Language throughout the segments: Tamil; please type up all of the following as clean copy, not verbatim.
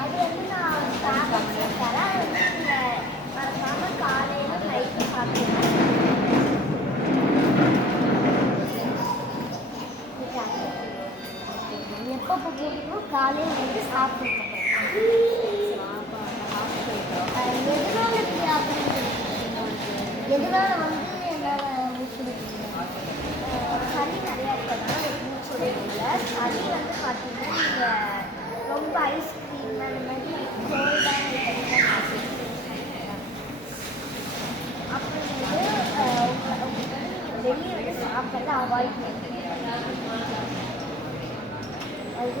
அது வந்து நான் ஸ்டார்டர்ஸ் தரேன். அது வந்து நீங்கள் மறக்காமல் காலையில் நைட்டு சாப்பிடுங்க. எப்போ போட்டுக்கணும்? காலையில் வந்து சாப்பிடுங்க. எதனால இப்படி அப்படின்னு எதனால வந்து என்னால் முடிச்சுடுவீங்க? சளி நிறையா இருக்கிறதுனால எப்படின்னு சொல்லுவீங்க. சளி வந்து பார்த்தீங்கன்னா நீங்கள் ரொம்ப ஐஸ்கிரீம் அந்த மாதிரி கோல்டாக இருக்கிறதுலாம் சாப்பிடுவீங்க. அப்புறம் வந்து வெளியே வந்து சாப்பிட்றத அவாய்ட் பண்ணுங்க. அது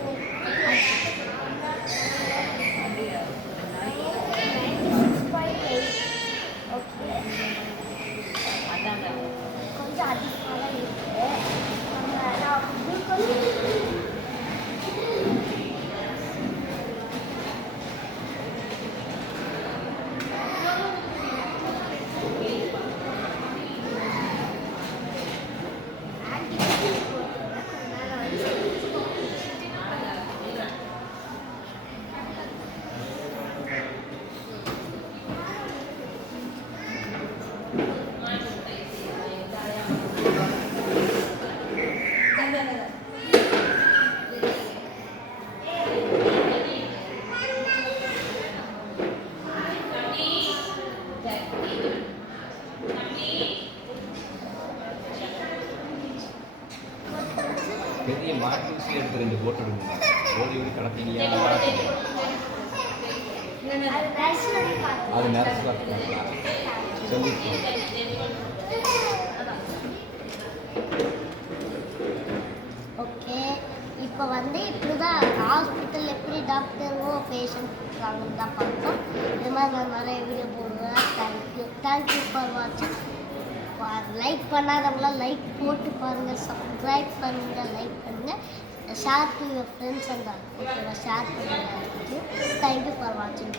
ஓகே, கொஞ்சம் அதிகமாக தான் இருக்குது. நான் குளுக்கோஸ் பெரிய மார்க்கெட்ஸில் எடுத்து 2 போட்டு விடுங்க. ஓடி ஓடி கடத்தீங்க. அது நர்ஸ் சொல்லியிருக்கோம். ஓகே, இப்போ வந்து இப்படி தான் ஹாஸ்பிட்டல் எப்படி டாக்டரோ பேஷண்ட் இருக்காங்கன்னு தான் பார்த்தோம். இது மாதிரி நான் நிறைய வீடியோ போடுவேன். தேங்க்யூ ஃபார் வாட்சிங். லைக் பண்ணாதவங்களாம் லைக் போட்டு பாருங்கள், சப்ஸ்கிரைப் பண்ணுங்கள், லைக் பண்ணுங்கள், share to your friends and all. ஓகேவா? ஷேர் பண்ணுங்கள். தேங்க்யூ ஃபார் வாட்சிங்.